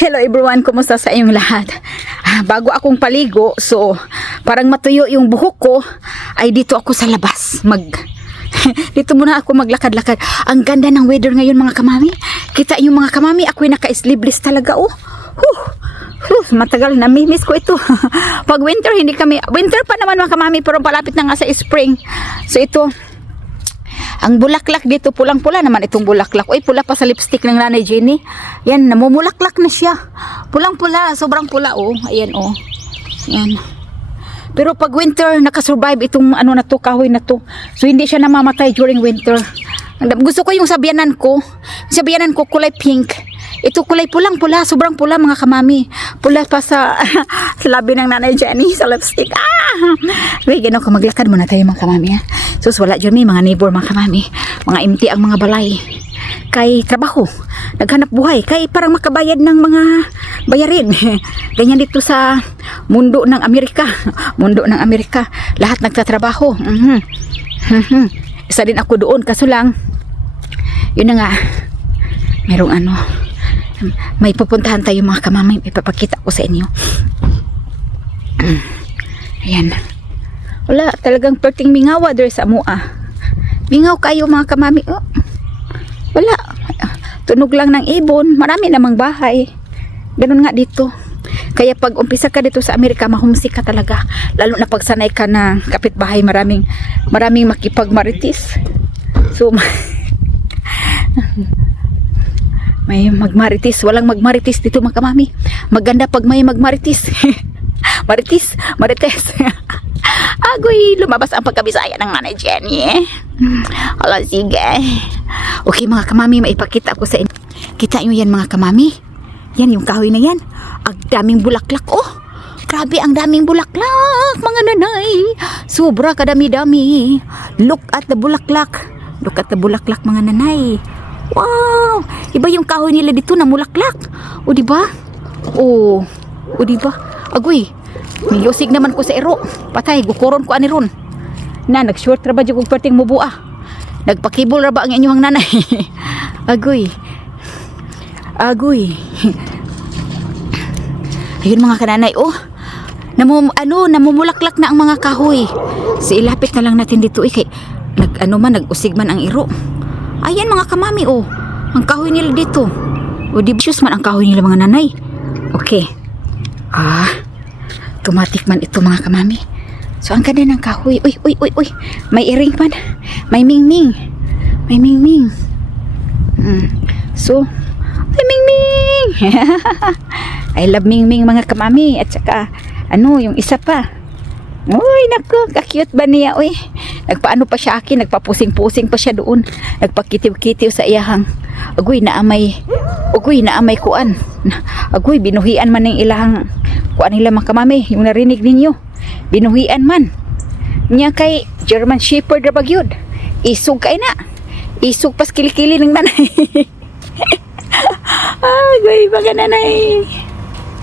Hello everyone, kumusta sa inyong lahat? Ah, Bago akong paligo, so parang matuyo yung buhok ko, ay dito ako sa labas. Mag dito muna ako maglakad-lakad. Ang ganda ng weather ngayon mga kamami. Kita yung mga kamami, ako'y naka-sleeveless talaga oh. Huh. Huh, matagal na miss ko ito. Pag winter hindi kami winter pa naman mga kamami pero palapit na nga sa spring. So ito ang bulaklak dito, pulang-pula naman itong bulaklak. Uy, pula pa sa lipstick ng nanay Jenny. Yan, namumulaklak na siya. Pulang-pula, sobrang pula, oh. Ayan, oh. Yan. Pero pag winter, nakasurvive itong ano na to, kahoy na to. So, hindi siya namamatay during winter. Gusto ko yung sabianan ko. Sabianan ko kulay pink. Ito kulay pulang-pula, sobrang pula mga kamami. Pula pa sa, sa labi ng nanay Jenny, sa lipstick. Ah! Wait, gano'n ko maglakad muna tayo mga kamami. Ha? Sus, wala dyan may mga neighbor mga kamami. Mga empty ang mga balay. Kay trabaho, naghanap buhay. Kay parang makabayad ng mga bayarin. Ganyan dito sa mundo ng Amerika. Mundo ng Amerika. Lahat nagtatrabaho. Mhm. Mhm. Isa din ako doon. Kaso lang, yun na nga, merong ano, may pupuntahan tayo mga kamamay, ipapakita ko sa inyo. Ayan. Wala, talagang perting mingawa there sa mua. Mingaw kayo mga kamami. Oh. Wala. Tunog lang ng ibon. Marami namang bahay. Ganun nga dito. Kaya pag umpisa ka dito sa Amerika, mahumsik ka talaga. Lalo na pag sanay ka na kapitbahay, maraming, maraming makipagmaritis. So, may magmaritis. Walang magmaritis dito mga kamami. Maganda pag may magmaritis. maritis, marites. Agoy, lumabas ang pagkabisaya ng nanay Jenny eh. Hala, sige. Okay mga kamami, maipakita ko sa inyo. Kita nyo yan mga kamami? Yan yung kahoy na yan. Ang daming bulaklak, oh. Grabe, ang daming bulaklak, mga nanay. Sobra kadami-dami. Look at the bulaklak. Look at the bulaklak, mga nanay. Wow! Iba yung kahoy nila dito na mulaklak. O, di ba? O, o, di ba? Agoy, may lusig naman ko sa ero. Patay, gukuron ko ani ron. Na, nag-short ra ba dyan kong perting mubua? Nagpakibol ra ba ang inyong nanay? Agoy. Agoy. Ayun mga kananay, oh. Namum, ano, namumulaklak na ang mga kahoy. Si ilapit na lang natin dito, eh, kay, nag, ano man, nag-usig man ang iro. Ayan mga kamami, oh. Ang kahoy nila dito. O, di ba man ang kahoy nila mga nanay? Okay. Ah, tumatik man ito mga kamami. So, ang ganda ng kahoy. Uy, uy, uy, uy. May iring man. May mingming. May mingming. Mm. So, ay mingming. I love mingming mga kamami. At saka, ano, yung isa pa. Uy, naku, kakute ba niya, uy. Nagpaano pa siya akin, nagpapusing-pusing pa siya doon. Nagpakitiw-kitiw sa iyahang. Agoy, naamay, agoy, naamay kuan. Agoy, binuhian man ng ilahang kuan nila mga kamami, yung narinig ninyo. Binuhian man. Nya kay German Shepherd ra bagyod. Isog kay na. Isog pas kilikili ng nanay. Agoy, mga nanay.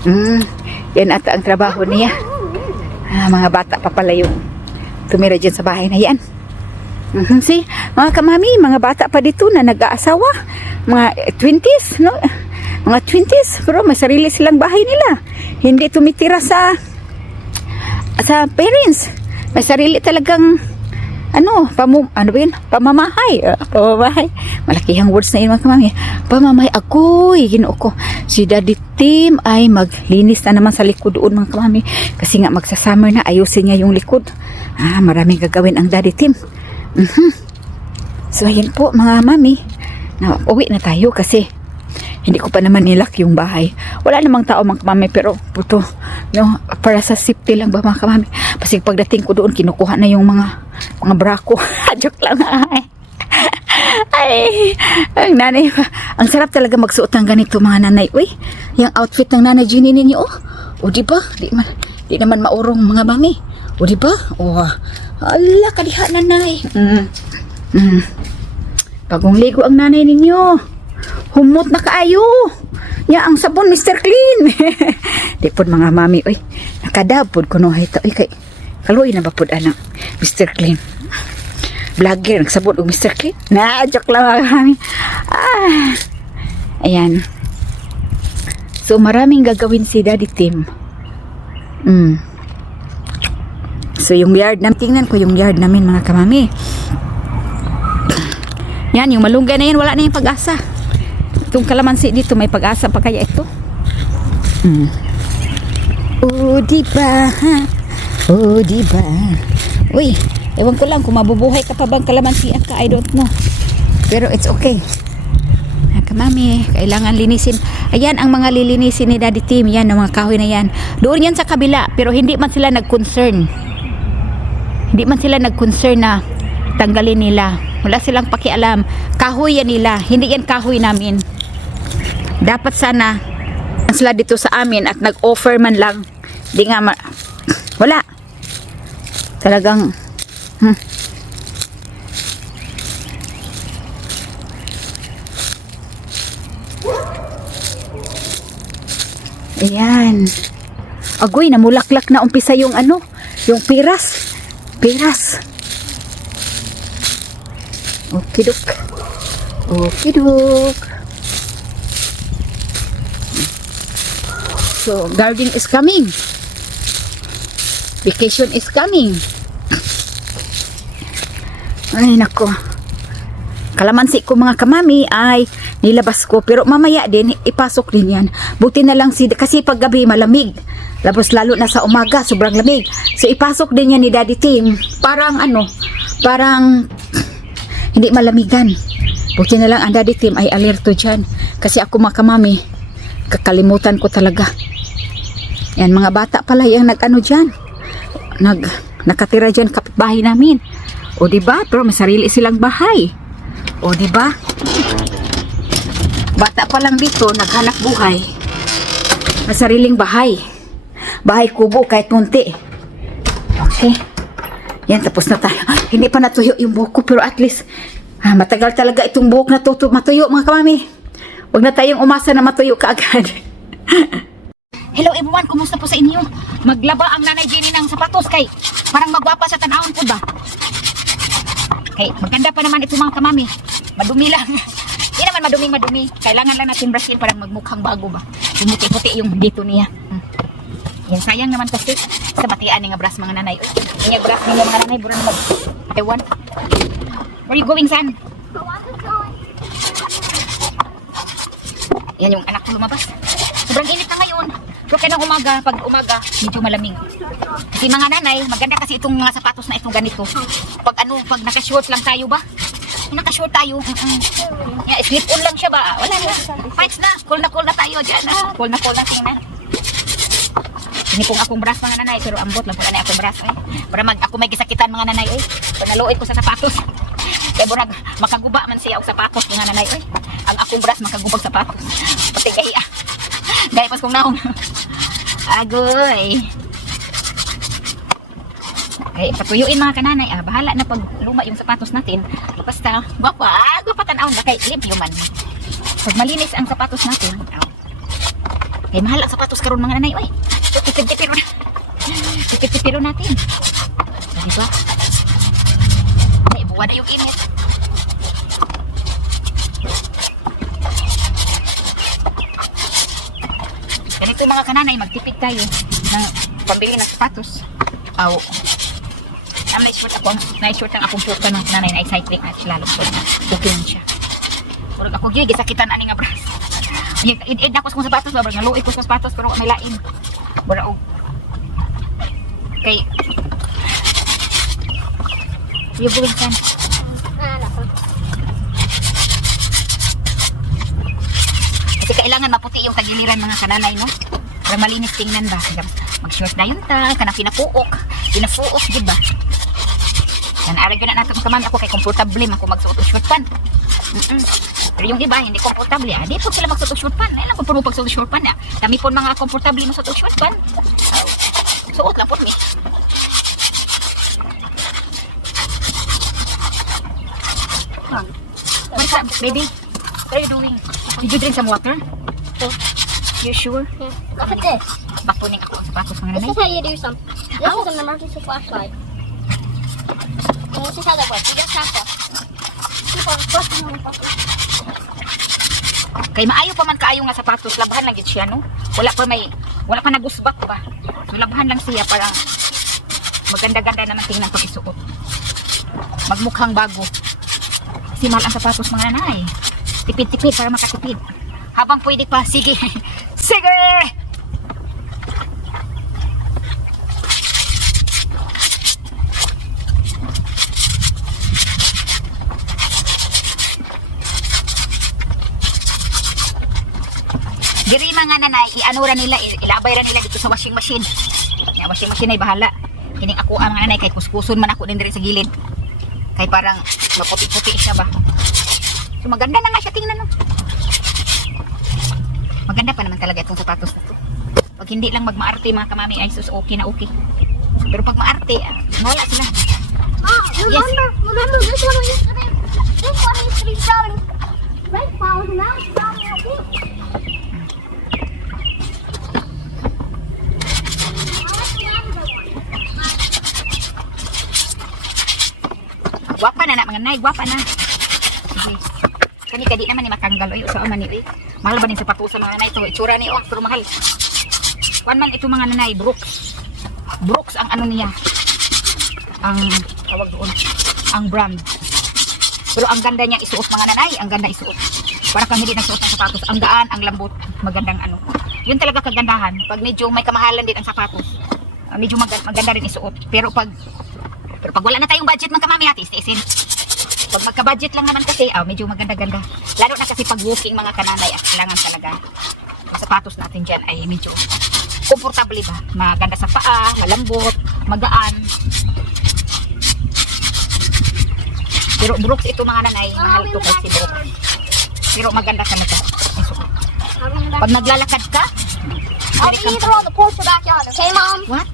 Mm, yan ata ang trabaho niya. Ah, mga bata pa pala yung tumira dyan sa bahay na yan. Mhm, see, mga kamami, mga bata pa dito na nag-aasawa. Mga eh, 20s, no? Mga 20s, pero may sarili silang bahay nila. Hindi tumitira sa sa parents. May sarili talagang ano, pamu, ano ba yun? Pamamahay. Ah, pamamahay. Malakihang words na yun mga kamami. Pamamahay. Agoy, ginoo ko. Si Daddy Tim ay maglinis na naman sa likod doon mga kamami. Kasi nga magsa-summer na, ayusin niya yung likod. Ah, maraming gagawin ang Daddy Tim. Mhm. So, ayan po mga mami. Na, uwi na tayo kasi hindi ko pa naman nilak yung bahay. Wala namang tao mga kamami pero puto, no, para sa safety lang ba mga kamami. Kasi pagdating ko doon, kinukuha na yung mga mga brako. Joke lang. Ay. Ay, ang nanay. Ang sarap talaga magsuot ng ganito mga nanay. Uy, yung outfit ng nanay Ginny ninyo, oh. O, di ba? Di, man, di naman maurong mga mami. O, di ba? O, ala, kadiha nanay. Mm. Mm. Bagong ligo ang nanay ninyo. Humot na kaayo. Ya, ang sabon, Mr. Clean. Di po mga mami, oy. Nakadabod ko no hita. Oy, kay, kaluoy na ba po anang Mr. Clean. Vlogger, nagsabot og Mr. Clean. Na, joke lang mga mami. Ah. Ayan. So, maraming gagawin si Daddy Tim. Mm. So, yung yard namin, tingnan ko yung yard namin mga kamami. Yan, yung malunggay na yan, wala na yung pag-asa. Itong kalamansi dito, may pag-asa pa kaya ito? Mm. Oh, di ba? Oh, di ba? Uy, ewan ko lang kung mabubuhay ka pa bang kalamansi ka, I don't know. Pero it's okay. Ah, Kamami, kailangan linisin. Ayan ang mga lilinisin ni Daddy Tim. Yan, ang mga kahoy na yan. Doon yan sa kabila, pero hindi man sila nag-concern. Hindi man sila nag-concern na tanggalin nila. Wala silang pakialam. Kahoy yan nila. Hindi yan kahoy namin. Dapat sana sila dito sa amin at nag-offer man lang. Di nga ma- wala. Talagang hmm. Ayan. Agoy, namulaklak na umpisa yung ano, yung piras. Piras. Okidok. Okidok. So, garden is coming. Vacation is coming. Ay, nako. Kalamansi ko mga kamami ay nilabas ko. Pero mamaya din, ipasok din yan. Buti na lang si, kasi pag gabi malamig. Tapos lalo na sa umaga, sobrang lamig. So ipasok din yan ni Daddy Tim. Parang ano, parang hindi malamigan. Buti na lang ang Daddy Tim ay alerto dyan. Kasi ako mga kamami, kakalimutan ko talaga. Yan, mga bata pala yung nag-ano dyan. Nag, nakatira dyan kapitbahay namin. O ba? Pero may sarili silang bahay. O ba? Bata pa lang dito, naghanap buhay. May sariling bahay. Bahay kubo kahit munti. Okay. Yan, tapos na tayo. Ay, hindi pa natuyo yung buhok ko, pero at least, ah, matagal talaga itong buhok na tuto, matuyo, mga kamami. Huwag na tayong umasa na matuyo kaagad. Hello everyone, kumusta po sa inyo? Maglaba ang nanay Jenny ng sapatos kay parang magwapa sa tanahon po ba? Kay maganda pa naman ito mga kamami. Madumi lang. Hindi naman maduming madumi. Kailangan lang natin brushin parang magmukhang bago ba. Yung puti-puti yung dito niya. Hmm. Yan, sayang naman kasi sa batian nga brush mga nanay. Uy, Yung brush ninyo mga nanay, buran mag Ewan. Where you going, son? Yan yung anak ko lumabas. Sobrang init na ngayon. Kaya ng umaga, pag umaga, medyo malamig. Kasi mga nanay, maganda kasi itong mga sapatos na itong ganito. Pag ano, pag naka-short lang tayo ba? Kung naka-short tayo, mm yeah, slip-on lang siya ba? Wala na. Fights na. Cool na cool na tayo dyan. ah. Cool na cool na tingnan. Ini pong akong bras mga nanay, pero ambot lang po na akong bras. Eh. Para mag ako may gisakitan mga nanay. Eh. Panaluoy ko sa sapatos. Kaya burag, makaguba man siya og sapatos mga nanay. Eh. Ang akong bras makagubag sapatos. Pati gaya. Gaya pas kong naong. Agoy. Okay, patuyuin mga kananay. Ah, bahala na pag luma yung sapatos natin. Basta, gwapa, ah, gwapa tanaw na kay limpyo man. Pag malinis ang sapatos natin, aw. Kay mahal ang sapatos karon mga nanay. Oy, tipid-tipid na. Tipid-tipid natin. Diba? Ay, buwan na yung init. Ganito mga kananay, magtipid tayo ng pambili ng sapatos. Aw. Ang na-short ako, na-short ang akong short ng nanay na cycling at lalo po. Booking siya. Pero ako gyud gisakitan ani nga bras. Id-id ako sa sapatos, ba nga luoy ko sa sapatos pero may lain. Bara og kay Yung buwing Kasi kailangan maputi yung tagiliran mga kananay, no? Para malinis tingnan ba? Mag-short na yun ta, kanang pinapuok. Pinapuok, di ba? Yan, arag na natin kaman ako kay komportable ako magsuot short pan. Mm-mm. Pero yung iba, hindi komportable. Ah. Di po sila magsuot short pan. Ay lang po pagsuot short pan. Ah. Kami po mga komportable magsuot short pan. Suot lang po mi. Up, baby? What are you doing? Did you drink some water? You sure? Yeah. Look at this. Bakunin ako ang sapatos This nanay. is how you do some. This is an emergency flashlight. And this is how that works. You just have to keep on flipping on. Kay maayo pa man kaayo nga sapatos, labahan lang gid siya no. Wala pa may wala pa nagusbak ba. So labahan lang siya para maganda-ganda naman tingnan pag isuot. Magmukhang bago. Kasi mahal ang sapatos mga nanay. Tipid-tipid para makatipid. Habang pwede pa, sige. sige! Diri mga nanay, ianura nila, ilabay ra nila dito sa washing machine. Yung washing machine ay bahala. Kining ako ang nanay, kay kuskuson man ako din diri sa gilid. Kay parang maputi-puti siya ba. So maganda na nga siya tingnan no. Maganda pa naman talaga itong sapatos na to. Pag hindi lang magmaarte mga kamami ay sus okay na okay. Pero pag maarte, ah, wala sila. Ah, remember, remember this one used to be, this one used to be selling red flowers, and now it's selling a pink. I like the lavender one. Gwapa na na mga nay, gwapa na. Sige. Kani kadi naman ni matanggal oy sa man ni oy. Mahal ba ni sapatos sa mga nay to? Itsura ni oh, pero mahal. Kuan man ito mga nanay, Brooks. Brooks ang ano niya. Ang tawag doon, ang brand. Pero ang ganda niya isuot mga nanay, ang ganda isuot. Para kang hindi nagsuot ng sapatos, ang gaan, ang lambot, magandang ano. Yun talaga kagandahan. Pag medyo may kamahalan din ang sapatos, ah, medyo mag- maganda rin isuot. Pero pag pero pag wala na tayong budget mga kamami ate, isin. Pag magka-budget lang naman kasi, ah, medyo maganda-ganda. Lalo na kasi pag walking mga kananay, at kailangan talaga yung sapatos natin dyan ay medyo komportable ba? Maganda sa paa, malambot, magaan. Pero Brooks ito mga nanay, mahal to kasi Brooks. Pero maganda be in the Pag naglalakad ka, I'll be either on the porch or backyard, okay, Mom? what?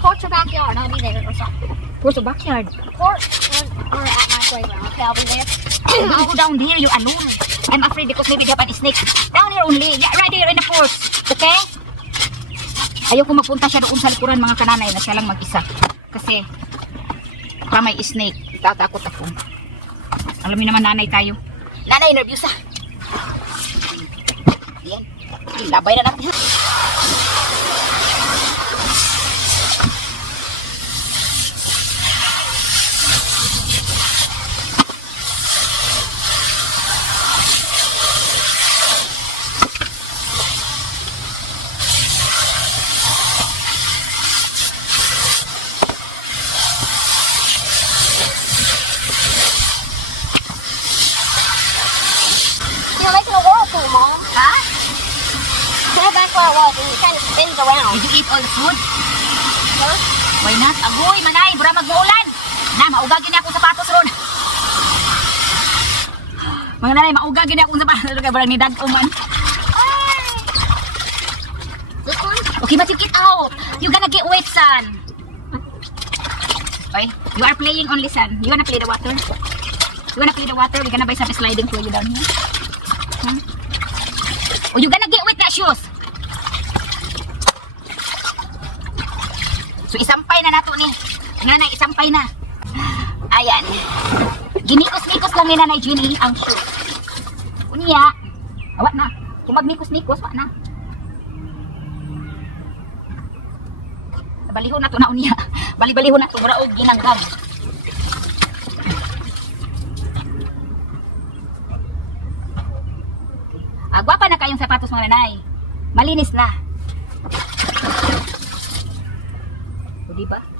Porch or backyard, I'll be there or something. Puso backyard. Porch or, or at my I'll there. Go down there, you alone. I'm afraid because maybe have a snake. Down here only. Yeah, right here in the porch. Okay? Ayoko mapunta siya doon sa likuran mga kananay na siya lang mag-isa. Kasi, pa may snake. Tatakot ako. Alam niyo naman nanay tayo. Nanay, nervous ah. Yan. Labay na natin. You're making a whirlpool, Mom. Ha? Go back where I was, and it kind of spins around. Did you eat all food? Huh? Why not? Agoy, manay, bura mag-uulan. Na, maugagin na akong sapatos ron. Mga nanay, maugagin na akong sapatos ron. Kaya barang ni Dag man. Okay, but you get out. You gonna get wet, son. Okay, you are playing only, son. You wanna play the water? You wanna play the water? We're gonna buy some sliding for you down here. Hmm? Oh, you gonna get wet na shoes. So, isampay na nato ni. Nanay, isampay na. Ayan. Ginikos-nikos lang ni Nanay Jenny ang shoes. Unya. Awat na. Kung magnikos-nikos, wak na. Balihon na to na unya. Bali-balihon na to. Mura og ginanggag. Agwa pa na kayong sapatos mga nanay. Malinis na. O di ba?